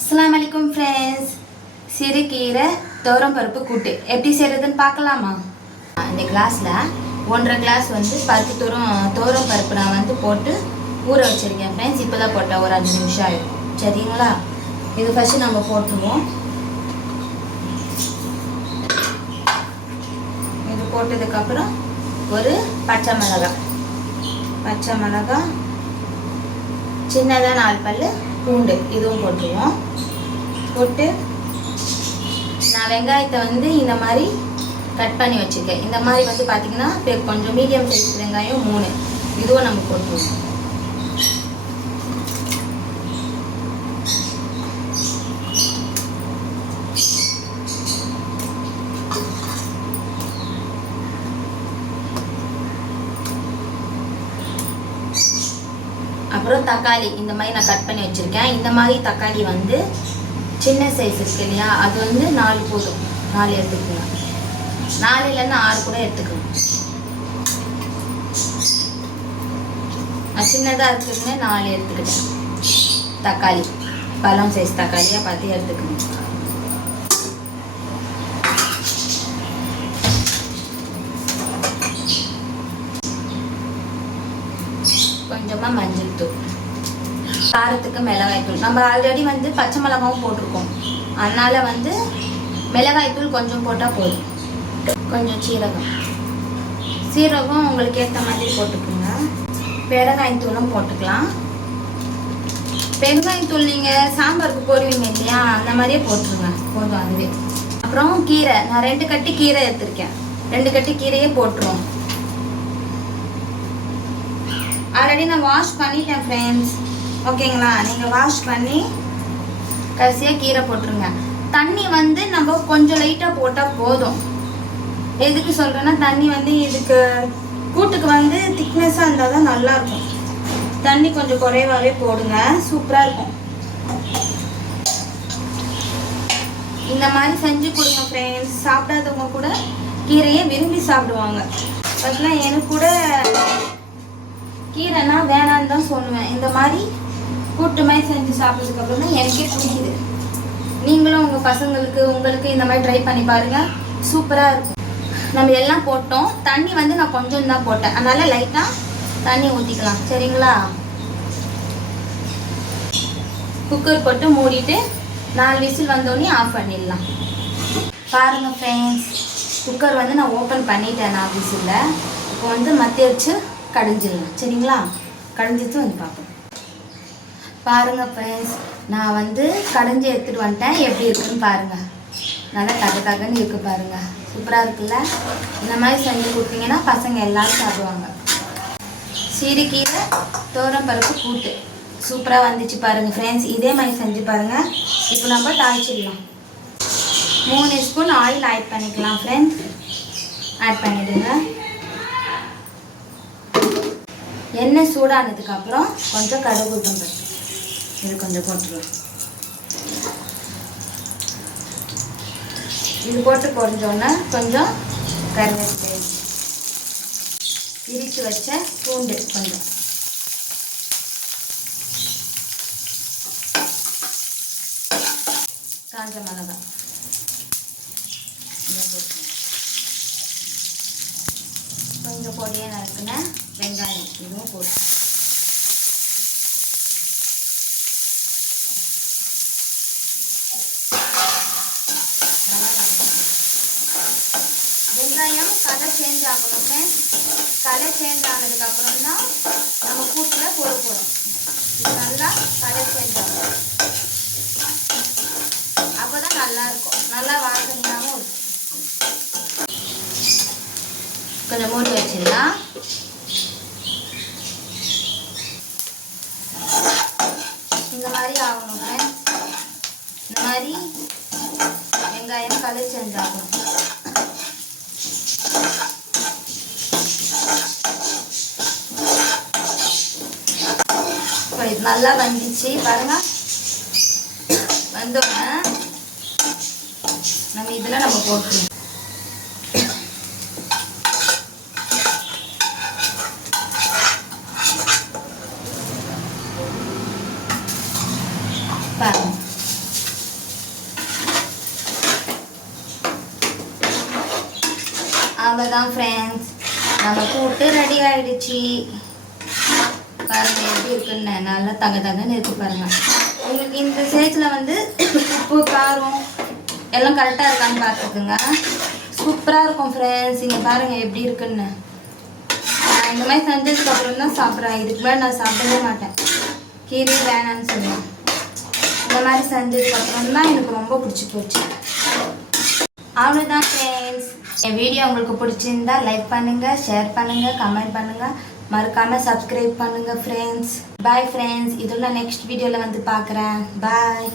अस्सलाम वालेकुम फ्रेंड्स சிறுகீரை தோரம் பருப்பு கூட்டு எப்படி செய்யறதுன்னு பார்க்கலாமா? இந்த கிளாஸ்ல 1.5 கிளாஸ் பருப்பு தோரம் பருப்பு நான் போட்டு ஊற வச்சிருக்கேன் ஃப்ரெண்ட்ஸ். இப்போதான் போட்டேன், ஒரு 5 நிமிஷம் ஆகும். சரிங்களா? இது ஃபர்ஸ்ட் நம்ம போட்டுருவோம். இது போட்டதுக்கப்புறம் ஒரு பச்சை மிளகாய் சின்னதாக 4 பல்லு பூண்டு இதுவும் போட்டுருவோம். போட்டு நான் வெங்காயத்தை இந்த மாதிரி கட் பண்ணி வச்சுருக்கேன். இந்த மாதிரி பார்த்தீங்கன்னா கொஞ்சம் மீடியம் சைஸ் வெங்காயம் 3 இதுவும் நம்ம போட்டுருவோம். அப்புறம் தக்காளி இந்த மாதிரி நான் கட் பண்ணி வச்சுருக்கேன். இந்த மாதிரி தக்காளி சின்ன சைஸ் இருக்கு இல்லையா, அது 4 போதும். 4 எடுத்துக்கலாம், 4 இல்லைன்னா 6 கூட எடுத்துக்கலாம். சின்னதாக இருக்குதுன்னு 4 எடுத்துக்கிட்டேன். தக்காளி பழம் சைஸ் தக்காளியாக பார்த்து எடுத்துக்கணும். கொஞ்சமாக மஞ்சள் தூள், காரத்துக்கு மிளகாய் தூள். நம்ம ஆல்ரெடி பச்சை மிளகாவும் போட்டிருக்கோம், அதனால மிளகாய் தூள் கொஞ்சம் போட்டால் போதும். கொஞ்சம் சீரகம் உங்களுக்கு ஏற்ற மாதிரி போட்டுக்கோங்க. பெருங்காய் தூளும் போட்டுக்கலாம். பெருங்காய் தூள் நீங்கள் சாம்பாருக்கு போடுவீங்க இல்லையா, அந்த மாதிரியே போட்டுருங்க, போதும் அதுவே. அப்புறம் கீரை நான் 2 கட்டு கீரை எடுத்திருக்கேன். 2 கட்டு கீரையே போட்டுருவோம். ஆல்ரெடி நான் வாஷ் பண்ணிட்டேன் ஃப்ரெண்ட்ஸ், ஓகேங்களா? நீங்கள் வாஷ் பண்ணி கடைசியாக கீரை போட்டுருங்க. தண்ணி நம்ம கொஞ்சம் லைட்டாக போட்டால் போதும். எதுக்கு சொல்கிறேன்னா, தண்ணி இதுக்கு கூட்டுக்கு திக்னஸாக இருந்தால் தான் நல்லாயிருக்கும். தண்ணி கொஞ்சம் குறைவாகவே போடுங்க, சூப்பராக இருக்கும். இந்த மாதிரி செஞ்சு கொடுங்க ஃப்ரெண்ட்ஸ். சாப்பிடாதவங்க கூட கீரையை விரும்பி சாப்பிடுவாங்க. ஃபர்ஸ்ட்லாம் எனக்கு கூட கீரைனா வேணான்னு தான் சொல்லுவேன். இந்த மாதிரி கூட்டு மாதிரி செஞ்சு சாப்பிட்டதுக்கப்புறம் தான் எனக்கே பிடிக்குது. நீங்களும் உங்கள் பசங்களுக்கு உங்களுக்கு இந்த மாதிரி ட்ரை பண்ணி பாருங்கள், சூப்பராக இருக்கும். நம்ம எல்லாம் போட்டோம். தண்ணி நான் கொஞ்சம் தான் போட்டேன், அதனால் லைட்டாக தண்ணி ஊற்றிக்கலாம். சரிங்களா? குக்கர் போட்டு மூடிட்டு 4 விசில் வந்தோடனே ஆஃப் பண்ணிடலாம். பாருங்கள் ஃப்ரெண்ட்ஸ், குக்கர் நான் ஓப்பன் பண்ணிட்டேன் 4 விசிலில். இப்போ மத்தி வச்சு கடைஞ்சிடலாம். சரிங்களா? கடைஞ்சிட்டு பார்ப்போம். பாருங்கள் ஃப்ரெண்ட்ஸ், நான் கடைஞ்சி எடுத்துகிட்டு வந்துட்டேன். எப்படி இருக்குன்னு பாருங்கள். நல்லா தகன்னு இருக்குது பாருங்கள், சூப்பராக இருக்குல்ல? இந்த மாதிரி செஞ்சு கொடுத்தீங்கன்னா பசங்க எல்லோரும் சாப்பிடுவாங்க. சிறுகீரை தோரம் பருப்பு கூட்டு சூப்பராக வந்துச்சு பாருங்கள் ஃப்ரெண்ட்ஸ். இதே மாதிரி செஞ்சு பாருங்கள். இப்போ நம்ம தாளிச்சிடலாம். 3 ஸ்பூன் ஆயில் ஆட் பண்ணிக்கலாம் ஃப்ரெண்ட்ஸ். ஆட் பண்ணிவிடுங்க. எண்ணெய் சூடானதுக்கப்புறம் கொஞ்சம் கடுகு உளுத்தம் இது கொஞ்சம் போட்டுருவோம். இது போட்டு பொரிஞ்சோன்னா கொஞ்சம் கருவேப்பிலை, இடித்து வச்ச பூண்டு கொஞ்சம், காஞ்ச மிளகாய் கொஞ்சம் பொடியாக நறுக்குன வெங்காயம் இதுவும் போட்டு வெங்காயம் கலர் சேஞ்ச் ஆகணும் ஃப்ரெண்ட்ஸ். கலர் சேஞ்ச் ஆனதுக்கப்புறம் தான் நம்ம கூட்டில் போட போகிறோம். இது நல்லா கலர் சேஞ்ச் ஆகும், அப்போ தான் நல்லாயிருக்கும். நல்லா வாசனையாகவும் இருக்கும். கொஞ்சம் மூடி வச்சிடலாம். இந்த மாதிரி ஆகணும் ஃப்ரெண்ட்ஸ். இந்த மாதிரி வெங்காயம் கலர் சேஞ்ச் ஆகணும். இது நல்லா வந்துச்சு பாருங்க. வந்தோடனே நம்ம இதில் நம்ம போட்டுருவோம். பாருங்க அவ்வளோதான் ஃப்ரெண்ட்ஸ், நம்ம கூட்டு ரெடி ஆகிடுச்சு. பாருங்கள் எப்படி இருக்குன்னு, நல்லா தங்கன்னு இருக்கு பாருங்கள். உங்களுக்கு இந்த ஸ்டேஜில் வந்து உப்பு காரம் எல்லாம் கரெக்டாக இருக்கான்னு பார்த்துக்குங்க. சூப்பராக இருக்கும் ஃப்ரெண்ட்ஸ். இங்கே பாருங்கள் எப்படி இருக்குன்னு. நான் இந்த மாதிரி செஞ்சதுக்கப்புறம் தான் சாப்பிட்றேன். இதுக்கு மேலே நான் சாப்பிடவே மாட்டேன், கீரை வேணான்னு சொல்லுவேன். இந்த மாதிரி செஞ்சதுக்கப்புறம் தான் எனக்கு ரொம்ப பிடிச்சி போச்சு. அவ்வளோதான் ஃப்ரெண்ட்ஸ், என் வீடியோ உங்களுக்கு பிடிச்சிருந்தா லைக் பண்ணுங்கள், ஷேர் பண்ணுங்கள், கமெண்ட் பண்ணுங்கள், மறக்காமல் சப்ஸ்கிரைப் பண்ணுங்கள் ஃப்ரெண்ட்ஸ். பாய் ஃப்ரெண்ட்ஸ், இதோட நான் நெக்ஸ்ட் வீடியோவில் வந்து பார்க்குறேன். பாய்.